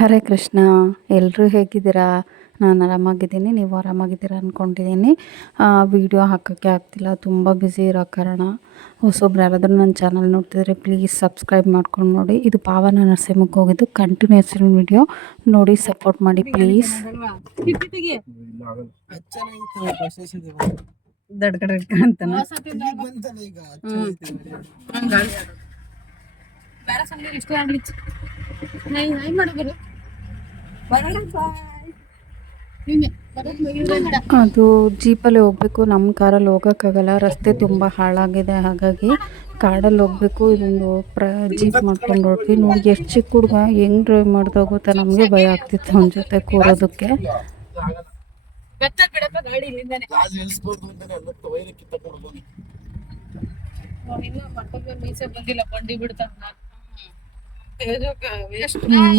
ಹರೇ ಕೃಷ್ಣ ಎಲ್ಲರೂ ಹೇಗಿದ್ದೀರಾ? ನಾನು ಆರಾಮಾಗಿದ್ದೀನಿ, ನೀವು ಆರಾಮಾಗಿದ್ದೀರಾ ಅಂದ್ಕೊಂಡಿದ್ದೀನಿ ವೀಡಿಯೋ ಹಾಕೋಕ್ಕೆ ಆಗ್ತಿಲ್ಲ, ತುಂಬ ಬ್ಯುಸಿ ಇರೋ ಕಾರಣ. ಹೊಸೊಬ್ರು ಯಾರಾದರೂ ನನ್ನ ಚಾನಲ್ ನೋಡ್ತಿದ್ರೆ ಪ್ಲೀಸ್ ಸಬ್ಸ್ಕ್ರೈಬ್ ಮಾಡ್ಕೊಂಡು ನೋಡಿ. ಇದು ಪಾವನ ನರಸಿಂಹಕ್ಕೆ ಹೋಗಿದ್ದು ಕಂಟಿನ್ಯೂಸ್ ವೀಡಿಯೋ. ನೋಡಿ, ಸಪೋರ್ಟ್ ಮಾಡಿ ಪ್ಲೀಸ್. ಅಂತಾನ ಅದು ಜೀಪಲ್ಲಿ ಹೋಗ್ಬೇಕು. ನಮ್ಮ ಕಾರಲ್ಲಿ ಹೋಗೋಕ್ಕಾಗಲ್ಲ. ರಸ್ತೆ ತುಂಬ ಹಾಳಾಗಿದೆ. ಹಾಗಾಗಿ ಕಾಡಲ್ಲಿ ಹೋಗ್ಬೇಕು. ಇದೊಂದು ಪ್ರ, ಜೀಪ್ ಮಾಡ್ಕೊಂಡು ಹೊರಟ್ವಿ. ನೋಡಿ ಎಷ್ಟು ಚಿಕ್ಕ ಹುಡುಗ. ಹೆಂಗ್ ಡ್ರೈವ್ ಮಾಡ್ತಾ ಗೊತ್ತಾ? ನಮಗೆ ಭಯ ಆಗ್ತಿತ್ತು ಅವನ ಜೊತೆ ಕೂರೋದಕ್ಕೆ. ಬಂದಿಲ್ಲ. ಬಂಡಿ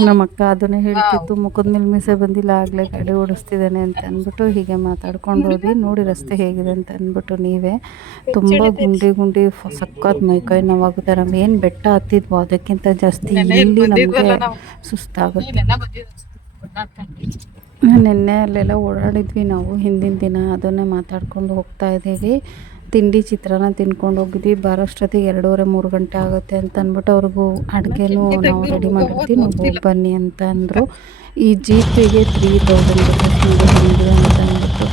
ನಮ್ಮ ಅಕ್ಕ ಅದನ್ನೇ ಹೇಳ್ತಿತ್ತು ಮುಖದ ಮೇಲೆ ಮೀಸೆ ಬಂದಿಲ್ಲ ಆಗಲೇ ಗಾಡಿ ಓಡಿಸ್ತಿದ್ದಾನೆ ಅಂತ ಅಂದ್ಬಿಟ್ಟು ಹೀಗೆ ಮಾತಾಡ್ಕೊಂಡು ಹೋದ್ವಿ. ನೋಡಿ ರಸ್ತೆ ಹೇಗಿದೆ ಅಂತ ಅಂದ್ಬಿಟ್ಟು ನೀವೇ. ತುಂಬ ಗುಂಡಿ ಗುಂಡಿ ಸಕ್ಕತ್ ಮೈಕೈ ನೋವಾಗುತ್ತೆ. ನಾವು ಏನು ಬೆಟ್ಟ ಹತ್ತಿದ್ವು ಅದಕ್ಕಿಂತ ಜಾಸ್ತಿ ಇಲ್ಲಿ ನಮಗೆ ಸುಸ್ತಾಗುತ್ತೆ. ನಿನ್ನೆ ಅಲ್ಲೆಲ್ಲ ಓಡಾಡಿದ್ವಿ ನಾವು ಹಿಂದಿನ ದಿನ. ಅದನ್ನೇ ಮಾತಾಡ್ಕೊಂಡು ಹೋಗ್ತಾ ಇದ್ದೀವಿ. ತಿಂಡಿ ಚಿತ್ರಾನ್ನ ತಿನ್ಕೊಂಡು ಹೋಗಿದ್ವಿ. ಬರೋಷ್ಟೊತ್ತಿಗೆ ಎರಡೂವರೆ ಮೂರು ಗಂಟೆ ಆಗುತ್ತೆ ಅಂತ ಅಂದ್ಬಿಟ್ಟು ಅವ್ರಿಗೂ ಅಡುಗೆನೂ ನಾವು ರೆಡಿ ಮಾಡಿರ್ತೀವಿ. ನೀವು ಹೋಗಿ ಬನ್ನಿ ಅಂತ ಅಂದರು. ಈ ಜೀಪಿಗೆ ತ್ರೀ ತೌಸಂಡ್ ರುಪೀಸ್ ಹಿಂಗೆ ಅಂತ ಅಂದ್ಬಿಟ್ಟು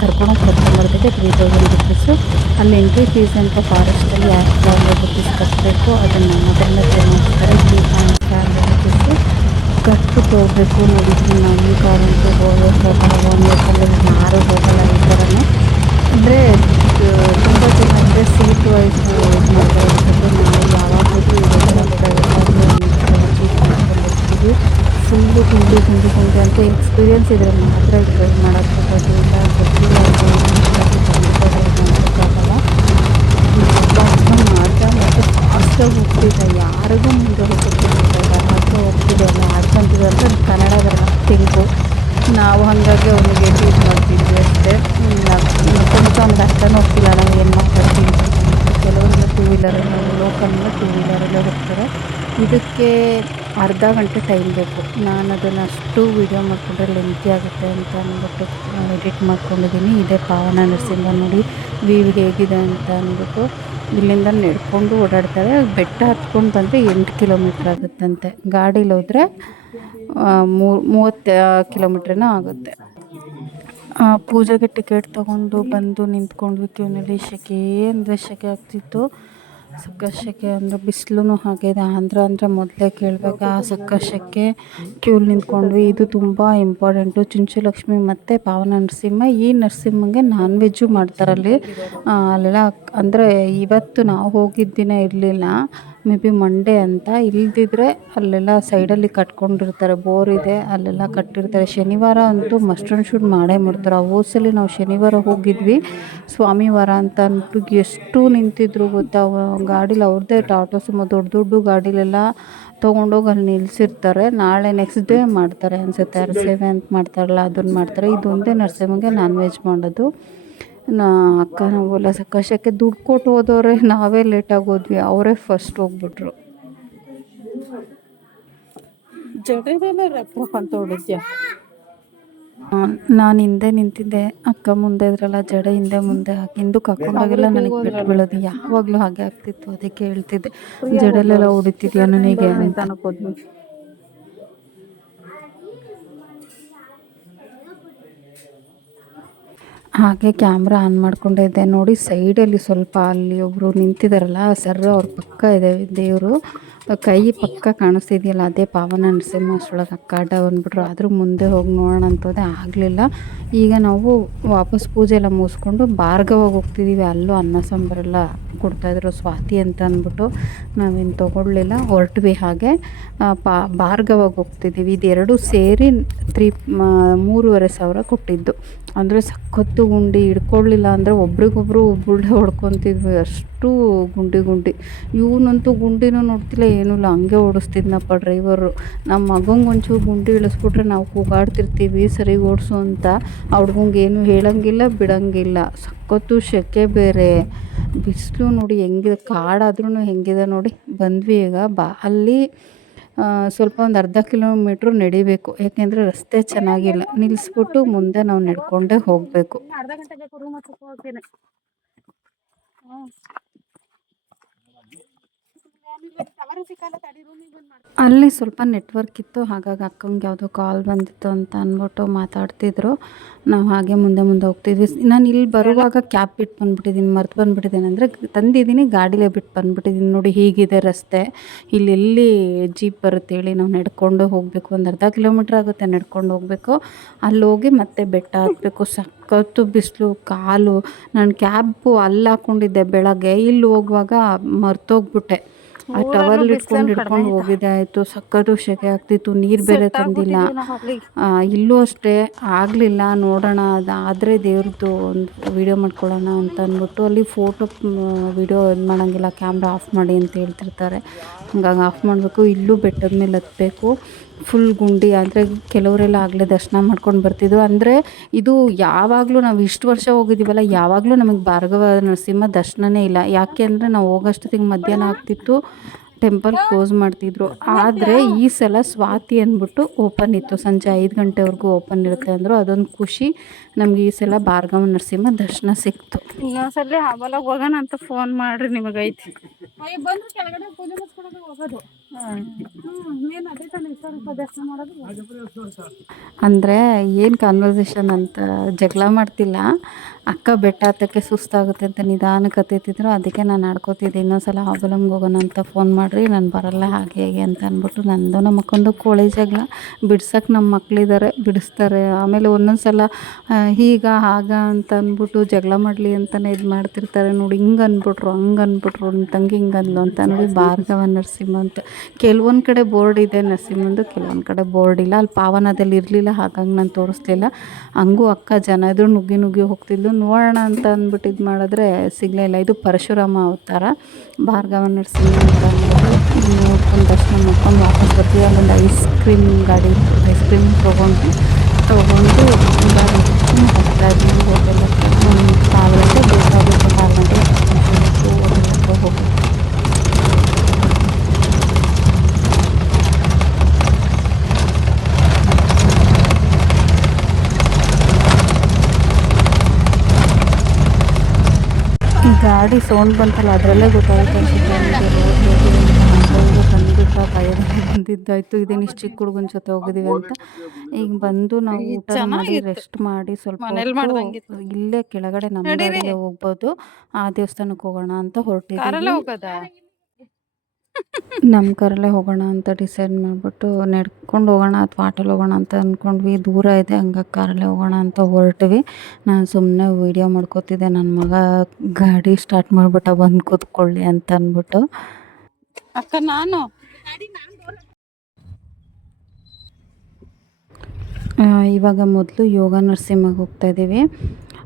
ಕರ್ಕೊಂಡೋಗಿ ಕರ್ಕೊಂಬರ್ದಕ್ಕೆ ತ್ರೀ ತೌಸಂಡ್ ರುಪೀಸು ಅಲ್ಲಿ ಎಂಟ್ರಿ ಫೀಸ್ ಅಂತ ಫಾರೆಸ್ಟಲ್ಲಿ ಎರಡು ಹಂಡ್ರೆಡ್ ರುಪೀಸ್ ಕಟ್ಟಬೇಕು ಅದನ್ನು ಹತ್ರನೇ ಪೇ ಮಾಡ್ತಾರೆ. ತ್ರೀ ಪಾಯಿಂಟ್ ಫೈವ್ ರುಪೀಸು ಕಟ್ಬಿಟ್ಟು ಹೋಗಬೇಕು. ನೋಡಿದ್ವಿ ನಮ್ಮ ಕಾರಂತೂ ಹೋಗೋ ಹೋಗಲ್ಲ ಒಂದು ಯಾರೂ ಹೋಗಲ್ಲ ಈ ಥರನೇ ಅಂದರೆ ತುಂಬ ಜನ ಅಂದರೆ ಸೀಟ್ ವೈಸ್ ಇದು ಮಾಡ್ತಾರೆ ಅನ್ಸುತ್ತೆ ನಾವು ಯಾವಾಗಲೂ ಇದೇ ಹೋಗ್ತೀವಿ ಫುಲ್ಲು ಗುಂಡಿ ಗುಂಡಿ ಗುಂಡಿ ಅಂತ ಎಕ್ಸ್ಪೀರಿಯನ್ಸ್ ಇದ್ರೆ ಮಾತ್ರ ಡ್ರೈವ್ ಮಾಡೋಕ್ಕೆ ಇಲ್ಲ ಗೊತ್ತಿಲ್ಲ ಮಾಡೋಕ್ಕಾಗಲ್ಲ ಮಾಡ್ತಾ ಮತ್ತು ಫಾಸ್ಟಾಗಿ ಹೋಗ್ತಿದ್ದೆ ಯಾರಿಗೂ ಮುಂದೆ ಹೋಗ್ತಿದ್ದಿಲ್ಲ ಹಾಗೆ ಹೋಗ್ತಿದ್ದೆ ಅಲ್ಲ ಆಡ್ಕೊಂತಿದ್ದೆ ಅಂತ ಕನ್ನಡ ಬರಲ್ಲ ತೆಲುಗು ನಾವು ಹಾಗಾಗಿ ಅವನಿಗೆ ಟೀಚ್ ಮಾಡ್ತಿದ್ವಿ ಅಷ್ಟೇ ಕೊಂಚ ಅವ್ನಿಗೆ ಅರ್ಥನೂ ಹೋಗ್ತಿಲ್ಲ ನಾವು ಏನು ಮಾತಾಡ್ತೀವಿ ಕೆಲವೊಂದು ಟೂ ವೀಲರಲ್ಲಿ ನಾವು ಲೋಕಲ್ನ ಟೂ ವೀಲರಲ್ಲೇ ಹೋಗ್ತಾರೆ ಇದಕ್ಕೆ ಅರ್ಧ ಗಂಟೆ ಟೈಮ್ ಬೇಕು. ನಾನು ಅದನ್ನು ಅಷ್ಟು ವೀಡಿಯೋ ಮಾಡಿಕೊಂಡ್ರೆ ಲೆಂತಿ ಆಗುತ್ತೆ ಅಂತ ಅಂದ್ಬಿಟ್ಟು ಎಡಿಟ್ ಮಾಡ್ಕೊಂಡಿದ್ದೀನಿ ಇದೇ ಪಾವನ ನರಸಿಂಹ ನೋಡಿ ವೀವ್ ಹೇಗಿದೆ ಅಂತ ಅಂದ್ಬಿಟ್ಟು ಇಲ್ಲಿಂದ ನಡ್ಕೊಂಡು ಓಡಾಡ್ತಾರೆ. ಬೆಟ್ಟ ಹತ್ಕೊಂಡು ಬಂದರೆ ಎಂಟು ಕಿಲೋಮೀಟ್ರ್ ಆಗುತ್ತಂತೆ. ಗಾಡೀಲಿ ಹೋದರೆ ಮೂರು ಮೂವತ್ತು ಕಿಲೋಮೀಟ್ರನೂ ಆಗುತ್ತೆ. ಪೂಜೆಗೆ ಟಿಕೆಟ್ ತೊಗೊಂಡು ಬಂದು ನಿಂತ್ಕೊಂಡ್ವಿ ಕ್ಯೂನಲ್ಲಿ ಸೆಕೆ ಅಂದರೆ ಸೆಕೆ ಆಗ್ತಿತ್ತು. ಸಕ್ಕ ಸೆಕೆ ಅಂದರೆ ಬಿಸಿಲು ಹಾಗೆ ಇದೆ ಆಂಧ್ರ ಅಂದರೆ ಮೊದಲೇ ಕೇಳಬೇಕು ಆ ಸಕ್ಕಶಕ್ಕೆ ಸೆಕೆ ಕ್ಯೂಲಿ ನಿಂತ್ಕೊಂಡ್ವಿ. ಇದು ತುಂಬ ಇಂಪಾರ್ಟೆಂಟು ಚುಂಚುಲಕ್ಷ್ಮಿ ಮತ್ತು ಪಾವನ ನರಸಿಂಹ. ಈ ನರಸಿಂಹಂಗೆ ನಾನ್ ವೆಜ್ಜು ಮಾಡ್ತಾರಲ್ಲಿ ಅಲ್ಲೆಲ್ಲ ಅಂದರೆ ಇವತ್ತು ನಾವು ಹೋಗಿದ್ದಿನ ಇರಲಿಲ್ಲ. ಮೇ ಬಿ ಮಂಡೇ ಅಂತ ಇಲ್ದಿದ್ರೆ ಅಲ್ಲೆಲ್ಲ ಸೈಡಲ್ಲಿ ಕಟ್ಕೊಂಡಿರ್ತಾರೆ, ಬೋರ್ ಇದೆ, ಅಲ್ಲೆಲ್ಲ ಕಟ್ಟಿರ್ತಾರೆ. ಶನಿವಾರ ಅಂತೂ ಮಸ್ಟ್ ಆ್ಯಂಡ್ ಶುಡ್ ಮಾಡೇ ಮಾಡ್ತಾರೆ. ಆ ಹೋದ್ಸಲಿ ನಾವು ಶನಿವಾರ ಹೋಗಿದ್ವಿ. ಸ್ವಾಮಿವಾರ ಅಂತ ಅಂದ್ಬಿಟ್ಟು ಎಷ್ಟು ನಿಂತಿದ್ರು ಗೊತ್ತಾ? ಗಾಡೀಲಿ ಅವ್ರದ್ದೇ ಟಾಟೋ ಸುಮ್ಮ ದೊಡ್ಡ ದೊಡ್ಡ ಗಾಡೀಲೆಲ್ಲ ತೊಗೊಂಡೋಗಿ ಅಲ್ಲಿ ನಿಲ್ಲಿಸಿರ್ತಾರೆ ನಾಳೆ ನೆಕ್ಸ್ಟ್ ಡೇ ಮಾಡ್ತಾರೆ ಅನಿಸುತ್ತೆ. ಅರಸೇವೆ ಅಂತ ಮಾಡ್ತಾರಲ್ಲ, ಅದನ್ನು ಮಾಡ್ತಾರೆ. ಇದೊಂದೇ ನರಸಿಂಹಗೆ ನಾನ್ ವೆಜ್ ಮಾಡೋದು. ನಾ ಅಕ್ಕ ನಾವೆಲ್ಲ ಸಕಾಶಕ್ಕೆ ದುಡ್ಡು ಕೊಟ್ಟು ಹೋದವ್ರೆ ನಾವೇ ಲೇಟಾಗಿ ಹೋದ್ವಿ ಅವರೇ ಫಸ್ಟ್ ಹೋಗ್ಬಿಟ್ರು. ನಾನು ಹಿಂದೆ ನಿಂತಿದ್ದೆ ಅಕ್ಕ ಮುಂದೆ ಇದ್ರಲ್ಲ ಜಡೆ ಹಿಂದೆ ಮುಂದೆ ಹಾಕಿ ಹಿಂದಕ್ಕೆ ಹಾಕೊಂಡಾಗೆಲ್ಲ ನನಗೆ ಬಿಟ್ಟು ಬೀಳೋದು ಯಾವಾಗಲೂ ಹಾಗೆ ಆಗ್ತಿತ್ತು ಅದಕ್ಕೆ ಹೇಳ್ತಿದ್ದೆ. ಜಡೆಲೆಲ್ಲ ಹೊಡಿತಿದ್ಯಾ ನನಗೆ ಅಂತ. ಅನ್ಕೋದ್ವಿ. ಹಾಗೆ ಕ್ಯಾಮ್ರಾ ಆನ್ ಮಾಡ್ಕೊಂಡಿದ್ದೆ ನೋಡಿ ಸೈಡಲ್ಲಿ ಸ್ವಲ್ಪ ಅಲ್ಲಿ ಒಬ್ಬರು ನಿಂತಿದ್ದಾರಲ್ಲ ಸರ್ ಅವ್ರ ಪಕ್ಕ ಇದೆ ದೇವರು. ಕೈ ಪಕ್ಕ ಕಾಣಿಸ್ತಿದೆಯಲ್ಲ, ಅದೇ ಪಾವನ ನರಸಿಂಹ ಅಷ್ಟೊಳಗೆ ಅಕ್ಕಾಟ ಬಂದ್ಬಿಟ್ರು ಆದರೂ ಮುಂದೆ ಹೋಗಿ ನೋಡೋಣ ಅಂತೋದೆ ಆಗಲಿಲ್ಲ. ಈಗ ನಾವು ವಾಪಸ್ ಪೂಜೆ ಎಲ್ಲ ಮುಗಿಸ್ಕೊಂಡು ಭಾರ್ಗವಾಗಿ ಹೋಗ್ತಿದ್ದೀವಿ ಅಲ್ಲೂ ಅನ್ನ ಸಾಂಬಾರೆಲ್ಲ ಕೊಡ್ತಾಯಿದ್ರು ಸ್ವಾತಿ ಅಂತ ಅಂದ್ಬಿಟ್ಟು. ನಾವೇನು ತೊಗೊಳ್ಲಿಲ್ಲ ಹೊರಟ್ವಿ ಹಾಗೆ. ಪಾ, ಭಾರ್ಗವಾಗಿ ಹೋಗ್ತಿದ್ದೀವಿ ಇದೆರಡು ಸೇರಿ ತ್ರೀ ಮೂರುವರೆ ಸಾವಿರ ಕೊಟ್ಟಿದ್ದು. ಅಂದರೆ ಸಖತ್ತು ಗುಂಡಿ ಹಿಡ್ಕೊಳ್ಳಿಲ್ಲ ಅಂದರೆ ಒಬ್ರಿಗೊಬ್ರು ಬುಳ್ಳೆ ಹೊಡ್ಕೊತಿದ್ವಿ ಅಷ್ಟು. ಗುಂಡಿ ಗುಂಡಿ. ಇವನಂತೂ ಗುಂಡಿನೂ ನೋಡ್ತಿಲ್ಲ, ಏನೂ ಇಲ್ಲ. ಹಂಗೆ ಓಡಿಸ್ತಿದ್ನಪ್ಪ ಡ್ರೈವರು. ನಮ್ಮ ಮಗಂಗೆ ಒಂಚೂರು ಗುಂಡಿ ಇಳಿಸ್ಬಿಟ್ರೆ ನಾವು ಕೂಗಾಡ್ತಿರ್ತೀವಿ, ಸರಿ ಓಡಿಸು ಅಂತ. ಆ ಹುಡ್ಗಂಗೆ ಏನು ಹೇಳಂಗಿಲ್ಲ, ಬಿಡಂಗಿಲ್ಲ. ಸಖತ್ತು ಸೆಕೆ ಬೇರೆ. ಬಿಸಿಲು ನೋಡಿ ಹೆಂಗಿದೆ ಕಾಡಾದ್ರೂ ಹೆಂಗಿದೆ ನೋಡಿ. ಬಂದ್ವಿ ಈಗ ಬಾ. ಅಲ್ಲಿ ಸ್ವಲ್ಪ ಒಂದು ಅರ್ಧ ಕಿಲೋಮೀಟ್ರ್ ನಡಿಬೇಕು. ಯಾಕೆಂದರೆ ರಸ್ತೆ ಚೆನ್ನಾಗಿಲ್ಲ. ನಿಲ್ಲಿಸ್ಬಿಟ್ಟು ಮುಂದೆ ನಾವು ನಡ್ಕೊಂಡೇ ಹೋಗಬೇಕು ಅರ್ಧ ಗಂಟೆ ಬೇಕು ರೂಮ್ ಹತ್ರ ಹೋಗ್ತೀನಿ ಸಿಕ್ಕಲ್ಲ ತಡಿ ರೂಮಿಗೆ ಬಂದು ಅಲ್ಲಿ ಸ್ವಲ್ಪ ನೆಟ್ವರ್ಕ್ ಇತ್ತು, ಹಾಗಾಗಿ ಅಕ್ಕಂಗೆ ಯಾವುದೋ ಕಾಲ್ ಬಂದಿತ್ತು ಅಂತ ಅಂದ್ಬಿಟ್ಟು ಮಾತಾಡ್ತಿದ್ರು. ನಾವು ಹಾಗೆ ಮುಂದೆ ಮುಂದೆ ಹೋಗ್ತಿದ್ವಿ. ನಾನು ಇಲ್ಲಿ ಬರುವಾಗ ಕ್ಯಾಬ್ ಬಿಟ್ಟು ಬಂದ್ಬಿಟ್ಟಿದ್ದೀನಿ ಮರ್ತು ಬಂದ್ಬಿಟ್ಟಿದ್ದೀನಿ ಅಂದರೆ ತಂದಿದ್ದೀನಿ ಗಾಡಿಲೇ ಬಿಟ್ಟು ಬಂದ್ಬಿಟ್ಟಿದ್ದೀನಿ ನೋಡಿ ಹೀಗಿದೆ ರಸ್ತೆ. ಇಲ್ಲಿ ಎಲ್ಲಿ ಜೀಪ್ ಬರುತ್ತೆ ಹೇಳಿ ನಾವು ನಡ್ಕೊಂಡು ಹೋಗಬೇಕು. ಒಂದು ಅರ್ಧ ಕಿಲೋಮೀಟ್ರ್ ಆಗುತ್ತೆ ನಡ್ಕೊಂಡು ಹೋಗಬೇಕು. ಅಲ್ಲಿ ಹೋಗಿ ಮತ್ತೆ ಬೆಟ್ಟ ಹತ್ತಬೇಕು ಸಖತ್ತು ಬಿಸಿಲು, ಕಾಲು. ನಾನು ಕ್ಯಾಬು ಅಲ್ಲಿ ಹಾಕ್ಕೊಂಡಿದ್ದೆ ಬೆಳಗ್ಗೆ. ಇಲ್ಲಿ ಹೋಗುವಾಗ ಮರ್ತೋಗ್ಬಿಟ್ಟೆ ಆ ಟವಲ್ ಇಟ್ಕೊಂಡು ಹಿಡ್ಕೊಂಡು ಹೋಗಿದ್ದೆ ಆಯಿತು. ಸಕ್ಕತ್ತು ಸೆಕೆ ಆಗ್ತಿತ್ತು ನೀರು ಬೇರೆ ತಂದಿಲ್ಲ. ಇಲ್ಲೂ ಅಷ್ಟೇ ಆಗಲಿಲ್ಲ ನೋಡೋಣ ಅದಾದರೆ ದೇವ್ರದ್ದು ಒಂದು ವೀಡಿಯೋ ಮಾಡ್ಕೊಳ್ಳೋಣ ಅಂತ ಅಂದ್ಬಿಟ್ಟು ಅಲ್ಲಿ ಫೋಟೋ ವೀಡಿಯೋ ಇದು ಮಾಡೋಂಗಿಲ್ಲ ಕ್ಯಾಮ್ರಾ ಆಫ್ ಮಾಡಿ ಅಂತ ಹೇಳ್ತಿರ್ತಾರೆ. ಹಂಗಾಗಿ ಆಫ್ ಮಾಡಬೇಕು ಇಲ್ಲೂ ಬೆಟ್ಟದ ಮೇಲೆ ಹತ್ತಬೇಕು ಫುಲ್ ಗುಂಡಿ ಅಂದರೆ ಕೆಲವರೆಲ್ಲ ಆಗಲೇ ದರ್ಶನ ಮಾಡ್ಕೊಂಡು ಬರ್ತಿದ್ರು. ಅಂದರೆ ಇದು ಯಾವಾಗಲೂ ನಾವು ಇಷ್ಟು ವರ್ಷ ಹೋಗಿದ್ದೀವಲ್ಲ ಯಾವಾಗಲೂ ನಮಗೆ ಭಾರ್ಗವ ನರಸಿಂಹ ದರ್ಶನನೇ ಇಲ್ಲ. ಯಾಕೆ ಅಂದರೆ ನಾವು ಹೋಗೋಷ್ಟೊತ್ತಿಗೆ ಮಧ್ಯಾಹ್ನ ಆಗ್ತಿತ್ತು ಟೆಂಪಲ್ ಕ್ಲೋಸ್ ಮಾಡ್ತಿದ್ರು. ಆದರೆ ಈ ಸಲ ಸ್ವಾತಿ ಅಂದ್ಬಿಟ್ಟು ಓಪನ್ ಇತ್ತು. ಸಂಜೆ ಐದು ಗಂಟೆವರೆಗೂ ಓಪನ್ ಇರುತ್ತೆ ಅಂದರು. ಅದೊಂದು ಖುಷಿ. ನಮ್ಗೆ ಈ ಸಲ ಭಾರ್ಗವ ನರಸಿಂಹ ದರ್ಶನ ಸಿಕ್ತು. ಇನ್ನೊಂದ್ಸಲಿ ಹಬ್ಬಲಾಗ ಹೋಗೋಣ ಅಂತ ಫೋನ್ ಮಾಡ್ರಿ ನಿಮಗೈತಿ. ಅಂದರೆ ಏನು ಕಾನ್ವರ್ಸೇಷನ್ ಅಂತ ಜಗಳ ಮಾಡ್ತಿಲ್ಲ. ಅಕ್ಕ ಬೆಟ್ಟ ಹತ್ತಕ್ಕೆ ಸುಸ್ತಾಗುತ್ತೆ ಅಂತ ನಿಧಾನಕ್ಕೆ ಹತ್ತಿದ್ರು ಅದಕ್ಕೆ ನಾನು ಆಡ್ಕೋತಿದ್ದೆ. ಇನ್ನೊಂದ್ಸಲ ಹಾಬಲಂಗೆ ಹೋಗೋಣ ಅಂತ ಫೋನ್ ಮಾಡಿರಿ, ನಾನು ಬರಲ್ಲ ಹಾಗೆ ಹೇಗೆ ಅಂತ ಅಂದ್ಬಿಟ್ಟು ನಂದು ನಮ್ಮ ಮಕ್ಕಂದು ಕೋಳಿ ಜಗಳ. ಬಿಡ್ಸಕ್ಕೆ ನಮ್ಮ ಮಕ್ಕಳಿದ್ದಾರೆ ಬಿಡಿಸ್ತಾರೆ. ಆಮೇಲೆ ಒಂದೊಂದು ಸಲ ಹೀಗ ಹಾಗ ಅಂತ ಅಂದ್ಬಿಟ್ಟು ಜಗಳ ಮಾಡಲಿ ಅಂತಲೇ ಇದು ಮಾಡ್ತಿರ್ತಾರೆ ನೋಡಿ, ಹಿಂಗೆ ಅಂದ್ಬಿಟ್ರು, ಹಂಗೆ ಅಂದ್ಬಿಟ್ರು ನನ್ನ ತಂಗಿ ಹಿಂಗೆ ಅಂದ್ಲು ಅಂತ ನೋಡಿ ಭಾರ್ಗವ ನರಸಿಂಹ ಅಂತ ಕೆಲವೊಂದು ಕಡೆ ಬೋರ್ಡ್ ಇದೆ ನರಸಿಂಹಂದು, ಕೆಲವೊಂದು ಕಡೆ ಬೋರ್ಡ್ ಇಲ್ಲ. ಅಲ್ಲಿ ಪಾವನದಲ್ಲಿ ಇರಲಿಲ್ಲ, ಹಾಗಾಗಿ ನಾನು ತೋರಿಸ್ಲಿಲ್ಲ. ಹಂಗೂ ಅಕ್ಕ ಜನ ಎದುರು ನುಗ್ಗಿ ನುಗ್ಗಿ ಹೋಗ್ತಿದ್ಲು. ನೋಡೋಣ ಅಂತ ಅಂದ್ಬಿಟ್ಟು ಇದು ಮಾಡಿದ್ರೆ ಸಿಗಲೇ ಇಲ್ಲ. ಇದು ಪರಶುರಾಮ ಅವತಾರ. ಭಾರ್ಗವ ನರಸಿಂಹ ನೋಡ್ಕೊಂಡು ದರ್ಶನ ಮಾಡ್ಕೊಂಡು ವಾಪಸ್ ಬರ್ತೀವಿ. ಅಲ್ಲೊಂದು ಐಸ್ ಕ್ರೀಮ್ ಗಾಡಿ ಐಸ್ ಕ್ರೀಮ್ ತೊಗೊಂಡು ತೊಗೊಂಡು ಗಾಡಿ ಹೋಗ್ತಾ ಹೋಟೆಲ್ ಹತ್ರ. ಒಂದು ಕಾಲು ಗಂಟೆ ಬೇಕಾಗುತ್ತೆ. ಕಾಲು ಗಂಟೆ ಹೋಟೆಲ್ ಗಾಡಿ ಸೌಂಡ್ ಬಂತಲ್ಲ ಅದರಲ್ಲೇ ಗೊತ್ತಾಗುತ್ತೆ ಬಂದ್ಬಿಟ್ಟ ಭಯದಲ್ಲಿ ಬಂದಿದ್ದಾಯ್ತು. ಇದೇನು ಇಷ್ಟು ಚಿಕ್ಕ ಹುಡುಗನ ಜೊತೆ ಹೋಗಿದ್ದೀವಿ ಅಂತ. ಈಗ ಬಂದು ನಾವು ಊಟ ಮಾಡಿ ರೆಸ್ಟ್ ಮಾಡಿ ಸ್ವಲ್ಪ ಇಲ್ಲೇ ಕೆಳಗಡೆ ನಮ್ಮ ಹೋಗ್ಬೋದು. ಆ ದೇವಸ್ಥಾನಕ್ಕೆ ಹೋಗೋಣ ಅಂತ ಹೊರಟಿದ್ದೀವಿ. ನಮ್ಮ ಕಾರಲ್ಲೇ ಹೋಗೋಣ ಅಂತ ಡಿಸೈಡ್ ಮಾಡಿಬಿಟ್ಟು ನಡ್ಕೊಂಡು ಹೋಗೋಣ ಅಥವಾ ಆಟೋಲಿ ಹೋಗೋಣ ಅಂತ ಅಂದ್ಕೊಂಡ್ವಿ ದೂರ ಇದೆ ಹಂಗಾಗಿ ಕಾರಲ್ಲೇ ಹೋಗೋಣ ಅಂತ ಹೊರಟ್ವಿ. ನಾನು ಸುಮ್ಮನೆ ವೀಡಿಯೋ ಮಾಡ್ಕೋತಿದ್ದೆ. ನನ್ನ ಮಗ ಗಾಡಿ ಸ್ಟಾರ್ಟ್ ಮಾಡಿಬಿಟ್ಟ ಬಂದು ಕೂತ್ಕೊಳ್ಳಿ ಅಂತ ಅಂದ್ಬಿಟ್ಟು ಅಕ್ಕ ನಾನು? ಇವಾಗ ಮೊದಲು ಯೋಗ ನರ್ಸಿಂಗ್ ಹೋಗ್ತಾ ಇದ್ದೀವಿ.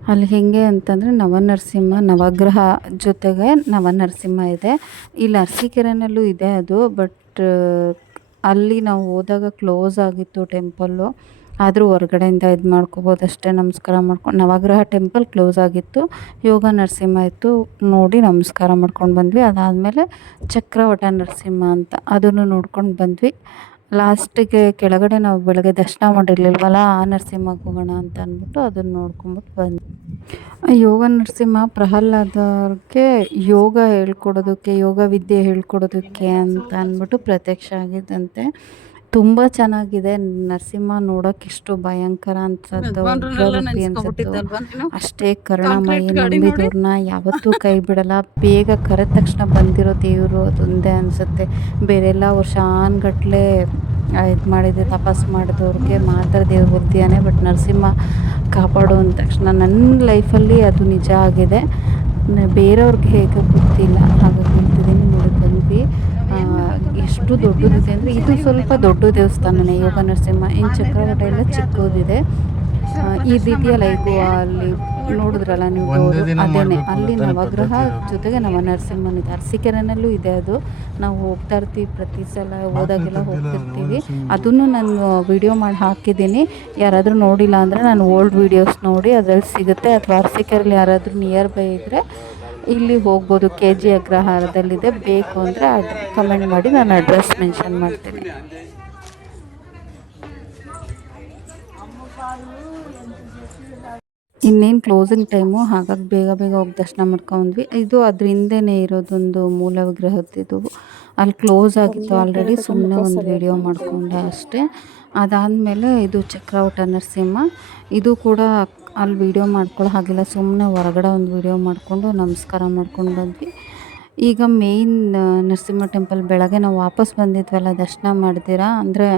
ಅಲ್ಲಿ ಹೇಗೆ ಅಂತಂದರೆ ನವನರಸಿಂಹ ನವಗ್ರಹ ಜೊತೆಗೆ ನವನರಸಿಂಹ ಇದೆ. ಇಲ್ಲಿ ಅರಸೀಕೆರೆನಲ್ಲೂ ಇದೆ ಅದು ಬಟ್ ಅಲ್ಲಿ ನಾವು ಹೋದಾಗ ಕ್ಲೋಸ್ ಆಗಿತ್ತು ಟೆಂಪಲ್ಲು ಆದರೂ ಹೊರಗಡೆಯಿಂದ ಇದು ಮಾಡ್ಕೋಬೋದು ಅಷ್ಟೇ, ನಮಸ್ಕಾರ ಮಾಡ್ಕೊಂಡು ನವಗ್ರಹ ಟೆಂಪಲ್ ಕ್ಲೋಸ್ ಆಗಿತ್ತು. ಯೋಗ ನರಸಿಂಹ ಇತ್ತು, ನೋಡಿ ನಮಸ್ಕಾರ ಮಾಡ್ಕೊಂಡು ಬಂದ್ವಿ. ಅದಾದಮೇಲೆ ಚಕ್ರವಟ ನರಸಿಂಹ ಅಂತ ಅದನ್ನು ನೋಡ್ಕೊಂಡು ಬಂದ್ವಿ. ಲಾಸ್ಟಿಗೆ ಕೆಳಗಡೆ ನಾವು ಬೆಳಗ್ಗೆ ದರ್ಶನ ಮಾಡಿರ್ಲಿಲ್ವಲ್ಲ, ಆ ನರಸಿಂಹಕ್ಕೆ ಹೋಗೋಣ ಅಂತ ಅಂದ್ಬಿಟ್ಟು ಅದನ್ನು ನೋಡ್ಕೊಂಬಿಟ್ಟು ಬಂದ್ವಿ. ಯೋಗ ನರಸಿಂಹ ಪ್ರಹ್ಲಾದವ್ರಿಗೆ ಯೋಗ ಹೇಳ್ಕೊಡೋದಕ್ಕೆ, ಯೋಗ ವಿದ್ಯೆ ಹೇಳ್ಕೊಡೋದಕ್ಕೆ ಅಂತ ಅಂದ್ಬಿಟ್ಟು ಪ್ರತ್ಯಕ್ಷ ಆಗಿದ್ದಂತೆ. ತುಂಬ ಚೆನ್ನಾಗಿದೆ. ನರಸಿಂಹ ನೋಡೋಕೆ ಎಷ್ಟು ಭಯಂಕರ ಅಂತ ಉಗ್ರರೂಪಿ ಅನ್ಸತ್ತು. ಅಷ್ಟೇ ಕರುಣಾಮಯಿ ನಂಬಿದವ್ರನ್ನ ಯಾವತ್ತೂ ಕೈ ಬಿಡಲ್ಲ. ಬೇಗ ಕರೆದ ತಕ್ಷಣ ಬಂದಿರೋ ದೇವರು ಅದೊಂದೇ ಅನಿಸುತ್ತೆ. ಬೇರೆಲ್ಲ ವರ್ಷ ಆನ್ಗಟ್ಲೆ ಇದು ಮಾಡಿದೆ ತಪಸ್ ಮಾಡಿದವ್ರಿಗೆ ಮಾತ್ರ ದೇವ್ರ ಬುದ್ಧಿಯಾನೆ ಬಟ್ ನರಸಿಂಹ ಕಾಪಾಡು ಅಂದ ತಕ್ಷಣ ನನ್ನ ಲೈಫಲ್ಲಿ ಅದು ನಿಜ ಆಗಿದೆ. ಬೇರೆಯವ್ರಿಗೆ ಹೇಗೆ ಗೊತ್ತಿಲ್ಲ. ಹಾಗಾಗಿ ಹೇಳ್ತಿದ್ದೀನಿ ನೋಡಿ ಬಂದ್ವಿ. ಎಷ್ಟು ದೊಡ್ಡದಿದೆ ಅಂದರೆ ಇದು ಸ್ವಲ್ಪ ದೊಡ್ಡ ದೇವಸ್ಥಾನನೇ ಯೋಗ ನರಸಿಂಹ ಇನ್ನು ಚಕ್ರವಟ ಎಲ್ಲ ಚಿಕ್ಕದಿದೆ. ಈ ಇದೆಯಲ್ಲ ಇದು ಅಲ್ಲಿ ನೋಡಿದ್ರಲ್ಲ ನೀವು ಅದೇನೆ ಅಲ್ಲಿ ನವಗ್ರಹ ಜೊತೆಗೆ ನವ ನರಸಿಂಹನ ಇದೆ ಅದು. ನಾವು ಹೋಗ್ತಾ ಇರ್ತೀವಿ ಪ್ರತಿ ಸಲ ಹೋದಾಗೆಲ್ಲ ಹೋಗ್ತಿರ್ತೀವಿ. ಅದನ್ನು ನಾನು ವಿಡಿಯೋ ಮಾಡಿ ಹಾಕಿದ್ದೀನಿ. ಯಾರಾದರೂ ನೋಡಿಲ್ಲ ಅಂದರೆ ನಾನು ಓಲ್ಡ್ ವಿಡಿಯೋಸ್ ನೋಡಿ ಅದರಲ್ಲಿ ಸಿಗುತ್ತೆ. ಅಥವಾ ಅರಸಿಕೆರೆಯಲ್ಲಿ ಯಾರಾದರೂ ನಿಯರ್ ಬೈ ಇದ್ದರೆ ಇಲ್ಲಿ ಹೋಗ್ಬೋದು ಕೆ ಜಿ ಅಗ್ರಹಾರದಲ್ಲಿದೆ. ಬೇಕು ಅಂದರೆ ಕಮೆಂಟ್ ಮಾಡಿ ನಾನು ಅಡ್ರೆಸ್ ಮೆನ್ಷನ್ ಮಾಡ್ತೀನಿ. ಇನ್ನೇನು ಕ್ಲೋಸಿಂಗ್ ಟೈಮು ಹಾಗಾಗಿ ಬೇಗ ಬೇಗ ಹೋಗಿ ದರ್ಶನ ಮಾಡ್ಕೊಂಡ್ವಿ. ಇದು ಅದ್ರ ಹಿಂದೆನೇ ಇರೋದೊಂದು ಮೂಲ ವಿಗ್ರಹದ್ದು ಅಲ್ಲಿ ಕ್ಲೋಸ್ ಆಗಿತ್ತು ಆಲ್ರೆಡಿ ಸುಮ್ಮನೆ ಒಂದು ವಿಡಿಯೋ ಮಾಡಿಕೊಂಡೆ ಅಷ್ಟೇ. ಅದಾದಮೇಲೆ ಇದು ಚಕ್ರವಟ ನರಸಿಂಹ. ಇದು ಕೂಡ ಅಲ್ಲಿ ವಿಡಿಯೋ ಮಾಡ್ಕೊಳ್ಳೋ ಹಾಗಿಲ್ಲ ಸುಮ್ಮನೆ ಹೊರಗಡೆ ಒಂದು ವಿಡಿಯೋ ಮಾಡಿಕೊಂಡು ನಮಸ್ಕಾರ ಮಾಡ್ಕೊಂಡು ಬಂದ್ವಿ. ಈಗ ಮೇಯ್ನ್ ನರಸಿಂಹ ಟೆಂಪಲ್ ಬೆಳಗ್ಗೆ ನಾವು ವಾಪಸ್ ಬಂದಿದ್ವಲ್ಲ, ದರ್ಶನ ಮಾಡ್ತೀರಾ? ಅಂದರೆ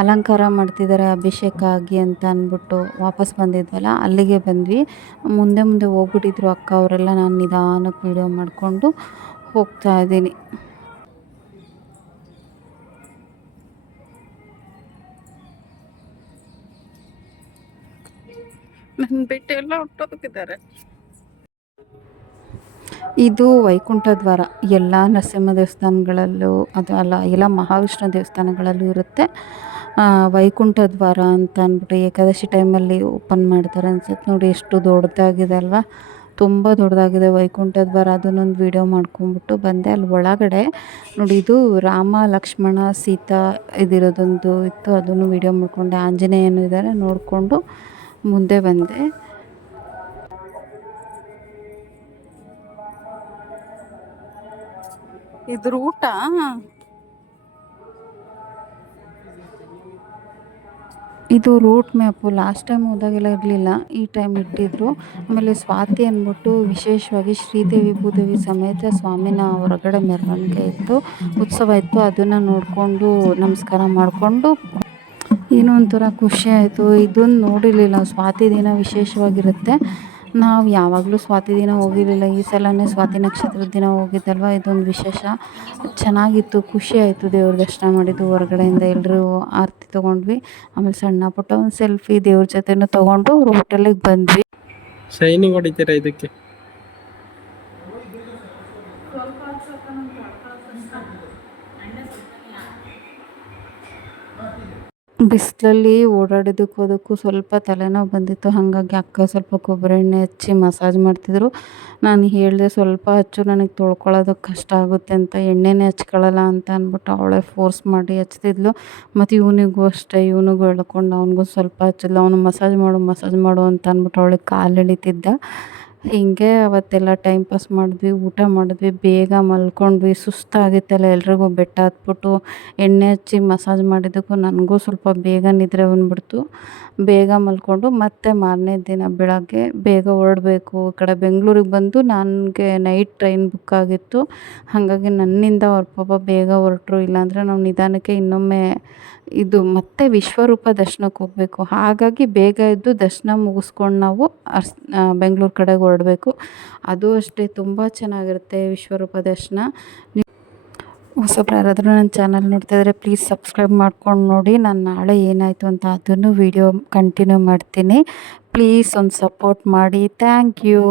ಅಲಂಕಾರ ಮಾಡ್ತಿದ್ದಾರೆ ಅಭಿಷೇಕ ಆಗಿ ಅಂತ ಅಂದ್ಬಿಟ್ಟು ವಾಪಸ್ ಬಂದಿದ್ವಲ್ಲ, ಅಲ್ಲಿಗೆ ಬಂದ್ವಿ. ಮುಂದೆ ಮುಂದೆ ಹೋಗ್ಬಿಟ್ಟಿದ್ರು ಅಕ್ಕ ಅವರೆಲ್ಲ, ನಾನು ನಿಧಾನಕ್ಕೆ ವೀಡಿಯೋ ಮಾಡಿಕೊಂಡು ಹೋಗ್ತಾ ಇದ್ದೀನಿ. ನನ್ನ ಬಿಟ್ಟು ಎಲ್ಲ ಹೊಟ್ಟೋಗಿದ್ದಾರೆ ಇದು ವೈಕುಂಠ ದ್ವಾರ. ಎಲ್ಲ ನರಸಿಂಹ ದೇವಸ್ಥಾನಗಳಲ್ಲೂ ಅದು ಅಲ್ಲ, ಎಲ್ಲ ಮಹಾವಿಷ್ಣು ದೇವಸ್ಥಾನಗಳಲ್ಲೂ ಇರುತ್ತೆ. ವೈಕುಂಠ ದ್ವಾರ ಅಂತ ಅಂದ್ಬಿಟ್ಟು ಏಕಾದಶಿ ಟೈಮಲ್ಲಿ ಓಪನ್ ಮಾಡ್ತಾರೆ ಅನ್ಸುತ್ತೆ ನೋಡಿ, ಎಷ್ಟು ದೊಡ್ಡದಾಗಿದೆ ಅಲ್ವಾ? ತುಂಬ ದೊಡ್ಡದಾಗಿದೆ ವೈಕುಂಠ ದ್ವಾರ. ಅದನ್ನೊಂದು ವೀಡಿಯೋ ಮಾಡ್ಕೊಂಬಿಟ್ಟು ಬಂದೆ. ಅಲ್ಲಿ ಒಳಗಡೆ ನೋಡಿ, ಇದು ರಾಮ, ಲಕ್ಷ್ಮಣ, ಸೀತಾ ಇದಿರೋದೊಂದು ಇತ್ತು. ಅದನ್ನು ವೀಡಿಯೋ ಮಾಡ್ಕೊಂಡೆ. ಆಂಜನೇಯನು ಇದ್ದಾರೆ. ನೋಡಿಕೊಂಡು ಮುಂದೆ ಬಂದೆ. ಇದ್ರ ಊಟ? ಇದು ರೂಟ್ ಮ್ಯಾಪು ಲಾಸ್ಟ್ ಟೈಮ್ ಹೋದಾಗೆಲ್ಲ ಇರಲಿಲ್ಲ. ಈ ಟೈಮ್ ಇಟ್ಟಿದ್ರು. ಆಮೇಲೆ ಸ್ವಾತಿ ಅಂದ್ಬಿಟ್ಟು ವಿಶೇಷವಾಗಿ ಶ್ರೀದೇವಿ ಭೂದೇವಿ ಸಮೇತ ಸ್ವಾಮಿನ ಹೊರಗಡೆ ಮೆರವಣಿಗೆ ಇತ್ತು, ಉತ್ಸವ ಇತ್ತು. ಅದನ್ನು ನೋಡಿಕೊಂಡು ನಮಸ್ಕಾರ ಮಾಡಿಕೊಂಡು ಏನೋ ಒಂಥರ ಖುಷಿ ಆಯಿತು. ಇದನ್ನು ನೋಡಿರಲಿಲ್ಲ. ಸ್ವಾತಿ ದಿನ ವಿಶೇಷವಾಗಿರುತ್ತೆ. ನಾವು ಯಾವಾಗಲೂ ಸ್ವಾತಿ ದಿನ ಹೋಗಿರಲಿಲ್ಲ. ಈ ಸಲನೇ ಸ್ವಾತಿ ನಕ್ಷತ್ರದ ದಿನ ಹೋಗಿದ್ದಲ್ವ? ಇದೊಂದು ವಿಶೇಷ. ಚೆನ್ನಾಗಿತ್ತು. ಖುಷಿ ಆಯಿತು ದೇವ್ರ ದರ್ಶನ ಮಾಡಿದ್ದು. ಹೊರಗಡೆಯಿಂದ ಎಲ್ಲರೂ ಆರತಿ ತೊಗೊಂಡ್ವಿ. ಆಮೇಲೆ ಸಣ್ಣ ಪುಟ್ಟ ಒಂದು ಸೆಲ್ಫಿ ದೇವ್ರ ಜೊತೆನೂ ತೊಗೊಂಡು ಅವ್ರ ಹೋಟೆಲಿಗೆ ಬಂದ್ವಿ. ಶೈನಿಂಗ್ ಹೊಡಿತೀರಾ ಇದಕ್ಕೆ? ಬಿಸಿಲಲ್ಲಿ ಓಡಾಡೋದಕ್ಕೆ ಹೋದಕ್ಕೂ ಸ್ವಲ್ಪ ತಲೆನೋವು ಬಂದಿತ್ತು. ಹಾಗಾಗಿ ಅಕ್ಕ ಸ್ವಲ್ಪ ಕೊಬ್ಬರಿ ಎಣ್ಣೆ ಹಚ್ಚಿ ಮಸಾಜ್ ಮಾಡ್ತಿದ್ರು. ನಾನು ಹೇಳಿದೆ, ಸ್ವಲ್ಪ ಹಚ್ಚು, ನನಗೆ ತೊಳ್ಕೊಳ್ಳೋದಕ್ಕೆ ಕಷ್ಟ ಆಗುತ್ತೆ ಅಂತ. ಎಣ್ಣೆನೇ ಹಚ್ಕೊಳ್ಳಲ್ಲ ಅಂತ ಅಂದ್ಬಿಟ್ಟು ಅವಳೇ ಫೋರ್ಸ್ ಮಾಡಿ ಹಚ್ತಿದ್ಲು. ಮತ್ತು ಇವನಿಗೂ ಅಷ್ಟೇ, ಇವನಿಗೂ ಎಳ್ಕೊಂಡು ಅವನಿಗೂ ಸ್ವಲ್ಪ ಹಚ್ಚಿದ್ಲು ಅವನು ಮಸಾಜ್ ಮಾಡು ಮಸಾಜ್ ಮಾಡು ಅಂತ ಅಂದ್ಬಿಟ್ಟು ಅವಳಿಗೆ ಕಾಲು ಎಳಿತಿದ್ದ. ಹೀಗೆ ಅವತ್ತೆಲ್ಲ ಟೈಮ್ ಪಾಸ್ ಮಾಡಿದ್ವಿ, ಊಟ ಮಾಡಿದ್ವಿ, ಬೇಗ ಮಲ್ಕೊಂಡ್ವಿ, ಸುಸ್ತಾಗಿತ್ತಲ್ಲ ಎಲ್ರಿಗೂ ಬೆಟ್ಟ ಹತ್ಬಿಟ್ಟು, ಎಣ್ಣೆ ಹಚ್ಚಿ ಮಸಾಜ್ ಮಾಡಿದ್ದಕ್ಕೂ ನನಗೂ ಸ್ವಲ್ಪ ಬೇಗ ನಿದ್ರೆ ಬಂದ್ಬಿಡ್ತು. ಬೇಗ ಮಲ್ಕೊಂಡು ಮತ್ತೆ ಮಾರನೇ ದಿನ ಬೆಳಗ್ಗೆ ಬೇಗ ಹೊರಡಬೇಕು. ಈ ಕಡೆ ಬೆಂಗಳೂರಿಗೆ ಬಂದು ನನಗೆ ನೈಟ್ ಟ್ರೈನ್ ಬುಕ್ ಆಗಿತ್ತು. ಹಾಗಾಗಿ ನನ್ನಿಂದ ಅವ್ರ ಪಾಪ ಬೇಗ ಹೊರಟ್ರು. ಇಲ್ಲಾಂದರೆ ನಾವು ನಿಧಾನಕ್ಕೆ ಇನ್ನೊಮ್ಮೆ ಇದು ಮತ್ತೆ ವಿಶ್ವರೂಪ ದರ್ಶನಕ್ಕೆ ಹೋಗಬೇಕು. ಹಾಗಾಗಿ ಬೇಗ ಎದ್ದು ದರ್ಶನ ಮುಗಿಸ್ಕೊಂಡು ನಾವು ಅರ್ಸ್ ಬೆಂಗಳೂರು ಕಡೆಗೆ ಹೊರಡಬೇಕು. ಅದು ಅಷ್ಟೇ. ತುಂಬ ಚೆನ್ನಾಗಿರುತ್ತೆ ವಿಶ್ವರೂಪ ದರ್ಶನ. ಹೊಸಬ್ರು ಯಾರಾದರೂ ನನ್ನ ಚಾನಲ್ ನೋಡ್ತಾ ಇದ್ದರೆ ಪ್ಲೀಸ್ ಸಬ್ಸ್ಕ್ರೈಬ್ ಮಾಡ್ಕೊಂಡು ನೋಡಿ. ನಾನು ನಾಳೆ ಏನಾಯಿತು ಅಂತ ಅದನ್ನು ವೀಡಿಯೋ ಕಂಟಿನ್ಯೂ ಮಾಡ್ತೀನಿ. ಪ್ಲೀಸ್ ಒಂದು ಸಪೋರ್ಟ್ ಮಾಡಿ. Thank you